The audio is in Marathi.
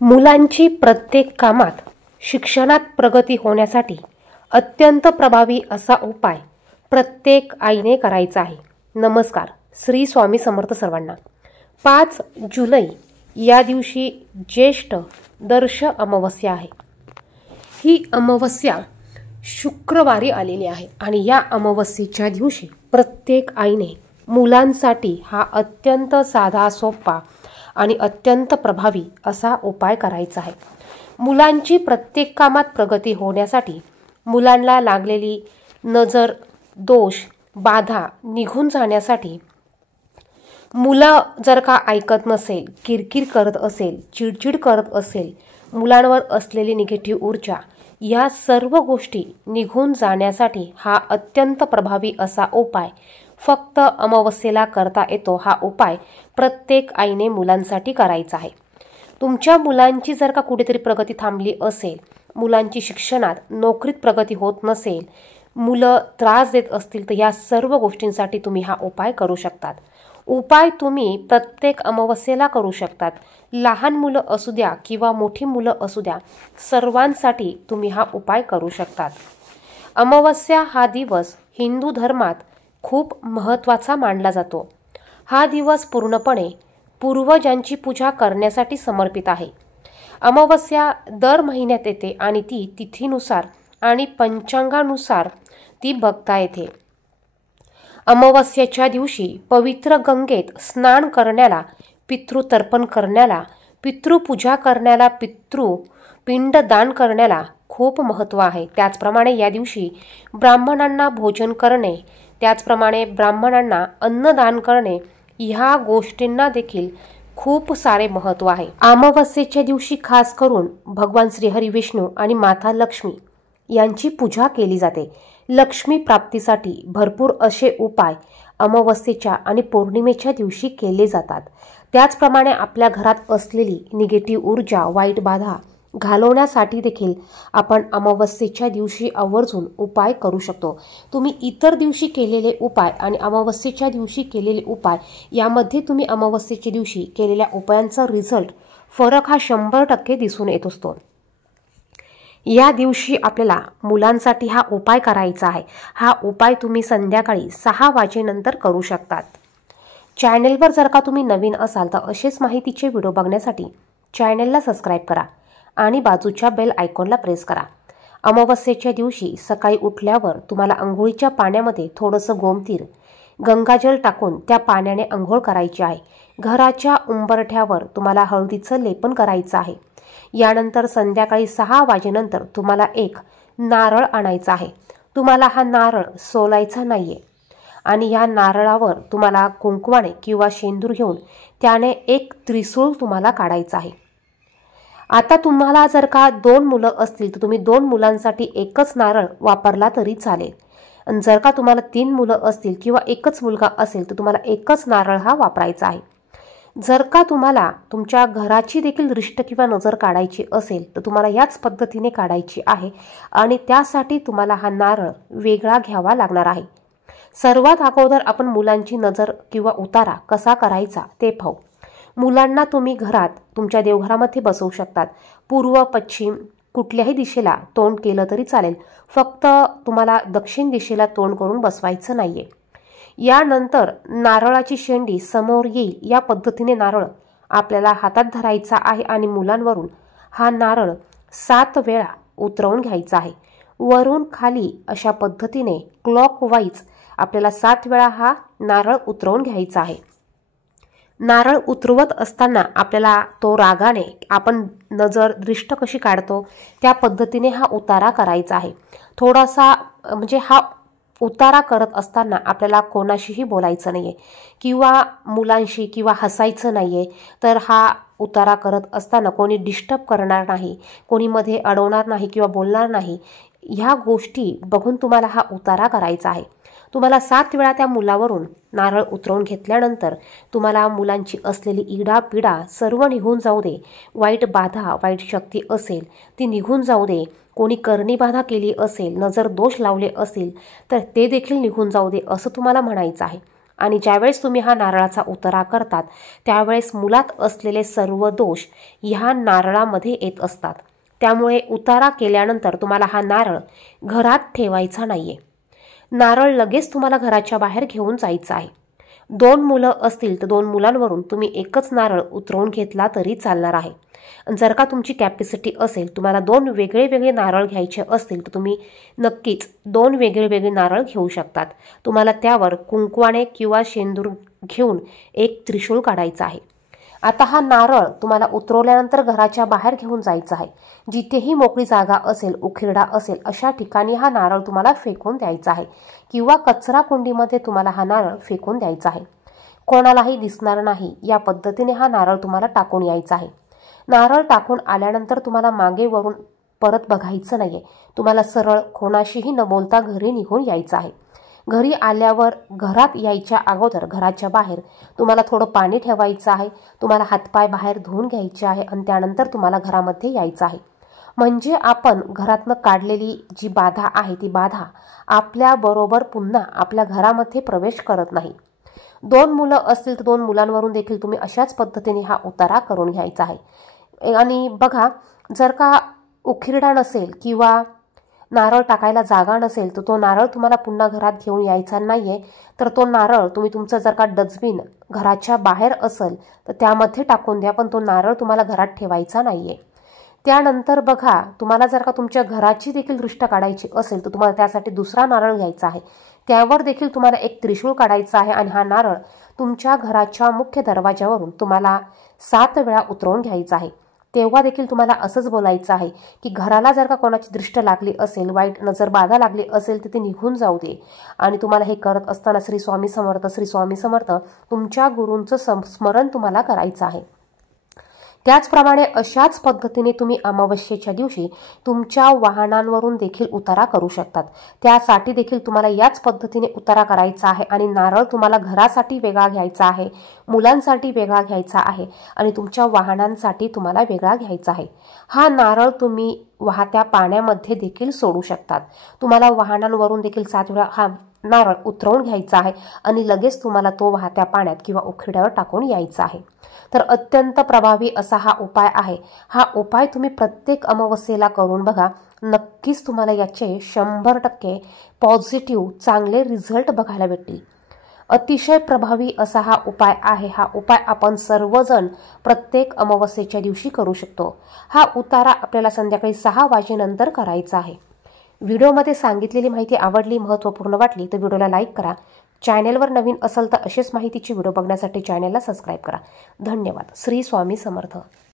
मुलांची प्रत्येक कामात शिक्षणात प्रगती होण्यासाठी अत्यंत प्रभावी असा उपाय प्रत्येक आईने करायचा आहे। नमस्कार, श्री स्वामी समर्थ सर्वांना। 5 जुलै या दिवशी ज्येष्ठ दर्श अमावस्या आहे। ही अमावस्या शुक्रवारी आलेली आहे आणि या अमावस्येच्या दिवशी प्रत्येक आईने मुलांसाठी हा अत्यंत साधा सोपा आणि अत्यंत प्रभावी असा उपाय करायचा आहे। मुलांची प्रत्येक कामात प्रगती होण्यासाठी, मुलांना लागलेली नजर, दोष, बाधा निघून जाण्यासाठी, मुलं जर का ऐकत नसेल, किरकिर करत असेल, चिडचिड करत असेल, मुलांवर असलेली निगेटिव्ह ऊर्जा, या सर्व गोष्टी निघून जाण्यासाठी हा अत्यंत प्रभावी असा उपाय फक्त अमावस्येला करता येतो। हा उपाय प्रत्येक आईने मुलांसाठी करायचा आहे। तुमच्या मुलांची जर का कुठेतरी प्रगती थांबली असेल, मुलांची शिक्षणात, नोकरीत प्रगती होत नसेल, मुलं त्रास देत असतील, तर या सर्व गोष्टींसाठी तुम्ही हा उपाय करू शकतात। उपाय तुम्ही प्रत्येक अमावस्येला करू शकतात। लहान मुलं असू द्या किंवा मोठी मुलं असू द्या, सर्वांसाठी तुम्ही हा उपाय करू शकतात। अमावस्या हा दिवस हिंदू धर्मात खूप महत्त्वाचा मानला जातो। हा दिवस पूर्णपणे पूर्वजांची पूजा करण्यासाठी समर्पित आहे। अमावस्या दर महिन्यात येते आणि ती तिथीनुसार आणि पंचांगानुसार ती बघता येते। अमावस्येच्या दिवशी पवित्र गंगेत स्नान करण्याला, पितृतर्पण करण्याला, पितृपूजा करण्याला, पिंड दान करण्याला खूप महत्त्व आहे। त्याचप्रमाणे या दिवशी ब्राह्मणांना भोजन करणे, त्याचप्रमाणे ब्राह्मणांना अन्नदान करणे, ह्या गोष्टींना देखील खूप सारे महत्त्व आहे। अमावस्येच्या दिवशी खास करून भगवान श्री हरी विष्णू आणि माता लक्ष्मी यांची पूजा केली जाते। लक्ष्मी प्राप्तीसाठी भरपूर असे उपाय अमावस्येच्या आणि पौर्णिमेच्या दिवशी केले जातात। त्याचप्रमाणे आपल्या घरात असलेली निगेटिव्ह ऊर्जा, वाईट बाधा घालवण्यासाठी देखील आपण अमावस्येच्या दिवशी आवर्जून उपाय करू शकतो। तुम्ही इतर दिवशी केलेले उपाय आणि अमावस्येच्या दिवशी केलेले उपाय यामध्ये तुम्ही अमावस्येच्या दिवशी केलेल्या उपायांचा रिझल्ट, फरक हा 100% दिसून येत असतो। या दिवशी आपल्याला मुलांसाठी हा उपाय करायचा आहे। हा उपाय तुम्ही संध्याकाळी 6 वाजेनंतर करू शकतात। चॅनेलवर जर का तुम्ही नवीन असाल तर असेच माहितीचे व्हिडिओ बघण्यासाठी चॅनेलला सबस्क्राईब करा आणि बाजूच्या बेल आयकॉनला प्रेस करा। अमावस्येच्या दिवशी सकाळी उठल्यावर तुम्हाला अंघोळीच्या पाण्यामध्ये थोडंसं गोमतीर, गंगाजल टाकून त्या पाण्याने अंघोळ करायची आहे। घराच्या उंबरठ्यावर तुम्हाला हळदीचं लेपन करायचं आहे। यानंतर संध्याकाळी 6 वाजेनंतर तुम्हाला एक नारळ आणायचा आहे। तुम्हाला हा नारळ सोलायचा नाहीये आणि या नारळावर तुम्हाला कुंकवाने किंवा शेंदूर घेऊन त्याने एक त्रिशूळ तुम्हाला काढायचा आहे। आता तुम्हाला जर का 2 मुलं असतील तर तुम्ही 2 मुलांसाठी एकच नारळ वापरला तरी चालेल। आणि जर का तुम्हाला 3 मुलं असतील किंवा एकच मुलगा असेल तर तुम्हाला एकच नारळ हा वापरायचा आहे। जर का तुम्हाला तुमच्या घराची देखील दृष्ट किंवा नजर काढायची असेल तर तुम्हाला याच पद्धतीने काढायची आहे आणि त्यासाठी तुम्हाला हा नारळ वेगळा घ्यावा लागणार आहे। सर्वात अगोदर आपण मुलांची नजर किंवा उतारा कसा करायचा ते पाहू। मुलांना तुम्ही घरात, तुमच्या देवघरामध्ये बसवू शकतात। पूर्व, पश्चिम कुठल्याही दिशेला तोंड केलं तरी चालेल, फक्त तुम्हाला दक्षिण दिशेला तोंड करून बसवायचं नाहीये। यानंतर नारळाची शेंडी समोर येईल या पद्धतीने नारळ आपल्याला हातात धरायचा आहे आणि मुलांवरून हा नारळ 7 वेळा उतरवून घ्यायचा आहे। वरून खाली अशा पद्धतीने क्लॉकवाईज आपल्याला 7 वेळा हा नारळ उतरवून घ्यायचा आहे। नारळ उतरवत असताना आपल्याला तो रागाने, आपण नजर दृष्ट कशी काढतो त्या पद्धतीने हा उतारा करायचा आहे। थोडासा म्हणजे हा उतारा करत असताना आपल्याला कोणाशीही बोलायचं नाहीये किंवा मुलांशी किंवा हसायचं नाहीये। तर हा उतारा करत असताना कोणी डिस्टर्ब करणार नाही, कोणी मध्ये अडवणार नाही किंवा बोलणार नाही। ह्या गोष्टी बघून तुम्हाला हा उतारा करायचा आहे। तुम्हाला 7 वेळा त्या मुलावरून नारळ उतरवून घेतल्यानंतर तुम्हाला मुलांची असलेली इडा पिडा सर्व निघून जाऊ दे। वाईट बाधा, वाईट शक्ती असेल ती निघून जाऊ दे। कोणी करणी बाधा केली असेल, नजर दोष लावले असेल तर ते देखील निघून जाऊ दे असं तुम्हाला म्हणायचं आहे। आणि ज्यावेळेस तुम्ही हा नारळाचा उतारा करतात त्यावेळेस मुलात असलेले सर्व दोष ह्या नारळामध्ये येत असतात। त्यामुळे उतारा केल्यानंतर तुम्हाला हा नारळ घरात ठेवायचा नाहीये। नारळ लगेच तुम्हाला घराच्या बाहेर घेऊन जायचं आहे। 2 मुलं असतील तर 2 मुलांवरून तुम्ही एकच नारळ उतरवून घेतला तरी चालणार आहे। जर का तुमची कॅपॅसिटी असेल, तुम्हाला 2 वेगळे नारळ घ्यायचे असतील तर तुम्ही नक्कीच 2 वेगळे नारळ घेऊ शकतात। तुम्हाला त्यावर कुंकवाने किंवा शेंदूर घेऊन एक त्रिशूळ काढायचा आहे। आता हा नारळ तुम्हाला उतरवल्यानंतर घराच्या बाहेर घेऊन जायचा आहे। जिथेही मोकळी जागा असेल, उखिरडा असेल अशा ठिकाणी हा नारळ तुम्हाला फेकून द्यायचा आहे किंवा कचरा कुंडीमध्ये तुम्हाला हा नारळ फेकून द्यायचा आहे। कोणालाही दिसणार नाही या पद्धतीने हा नारळ तुम्हाला टाकून यायचा आहे। नारळ टाकून आल्यानंतर तुम्हाला मागे वरून परत बघायचं नाहीये। तुम्हाला सरळ कोणाशीही न बोलता घरी निघून यायचं आहे। घरी आल्यावर घरात यायच्या अगोदर घराच्या बाहेर तुम्हाला थोडं पाणी ठेवायचं आहे। तुम्हाला हातपाय बाहेर धुवून घ्यायचे आहे आणि त्यानंतर तुम्हाला घरामध्ये यायचं आहे। म्हणजे आपण घरातनं काढलेली जी बाधा आहे ती बाधा आपल्याबरोबर पुन्हा आपल्या घरामध्ये प्रवेश करत नाही। 2 मुलं असतील तर 2 मुलांवरून देखील तुम्ही अशाच पद्धतीने हा उतारा करून घ्यायचा आहे। आणि बघा, जर का उखिरडा नसेल किंवा नारळ टाकायला जागा नसेल तर तो नारळ तुम्हाला पुन्हा घरात घेऊन यायचा नाहीये। तर तो नारळ तुम्ही तुमचं जर का डस्टबिन घराच्या बाहेर असेल तर त्यामध्ये टाकून द्या, पण तो नारळ तुम्हाला घरात ठेवायचा नाहीये। त्यानंतर बघा, तुम्हाला जर का तुमच्या घराची देखील दृष्ट काढायची असेल तर तुम्हाला त्यासाठी दुसरा नारळ घ्यायचा आहे। त्यावर देखील तुम्हाला एक त्रिशूळ काढायचा आहे आणि हा नारळ तुमच्या घराच्या मुख्य दरवाजावरून तुम्हाला 7 वेळा उतरवून घ्यायचा आहे। तेव्हा देखील तुम्हाला असंच बोलायचं आहे की घराला जर का कोणाची दृष्ट लागली असेल, वाईट नजर बाधा लागली असेल तर ती निघून जाऊ दे। आणि तुम्हाला हे करत असताना श्री स्वामी समर्थ, श्री स्वामी समर्थ तुमच्या गुरूंचं स्मरण तुम्हाला करायचं आहे। त्याचप्रमाणे अशाच पद्धतीने तुम्ही अमावस्येच्या दिवशी तुमच्या वाहनांवरून देखील उतारा करू शकतात। त्यासाठी देखील तुम्हाला याच पद्धतीने उतारा करायचा आहे आणि नारळ तुम्हाला घरासाठी वेगळा घ्यायचा आहे, मुलांसाठी वेगळा घ्यायचा आहे आणि तुमच्या वाहनांसाठी तुम्हाला वेगळा घ्यायचा आहे। हा नारळ तुम्ही वाहत्या पाण्यामध्ये देखील सोडू शकतात। तुम्हाला वाहनांवरून देखील 7 वेळा हा नारळ उतरवून घ्यायचा आहे आणि लगेच तुम्हाला तो वाहत्या पाण्यात किंवा उखिरड्यावर टाकून यायचा आहे। तर अत्यंत प्रभावी असा हा उपाय आहे। हा उपाय तुम्ही प्रत्येक अमावस्येला करून बघा, नक्कीच तुम्हाला याचे 100% पॉझिटिव्ह चांगले रिझल्ट बघायला भेटतील। अतिशय प्रभावी असा हा उपाय आहे। हा उपाय आपण सर्वजण प्रत्येक अमावस्येच्या दिवशी करू शकतो। हा उतारा आपल्याला संध्याकाळी 6 वाजेनंतर करायचा आहे। व्हिडिओमध्ये सांगितलेली माहिती आवडली, महत्त्वपूर्ण वाटली तर व्हिडिओला लाईक करा। चॅनेलवर नवीन असेल तर असेच माहितीची व्हिडिओ बघण्यासाठी चॅनेलला सबस्क्राईब करा। धन्यवाद। श्री स्वामी समर्थ।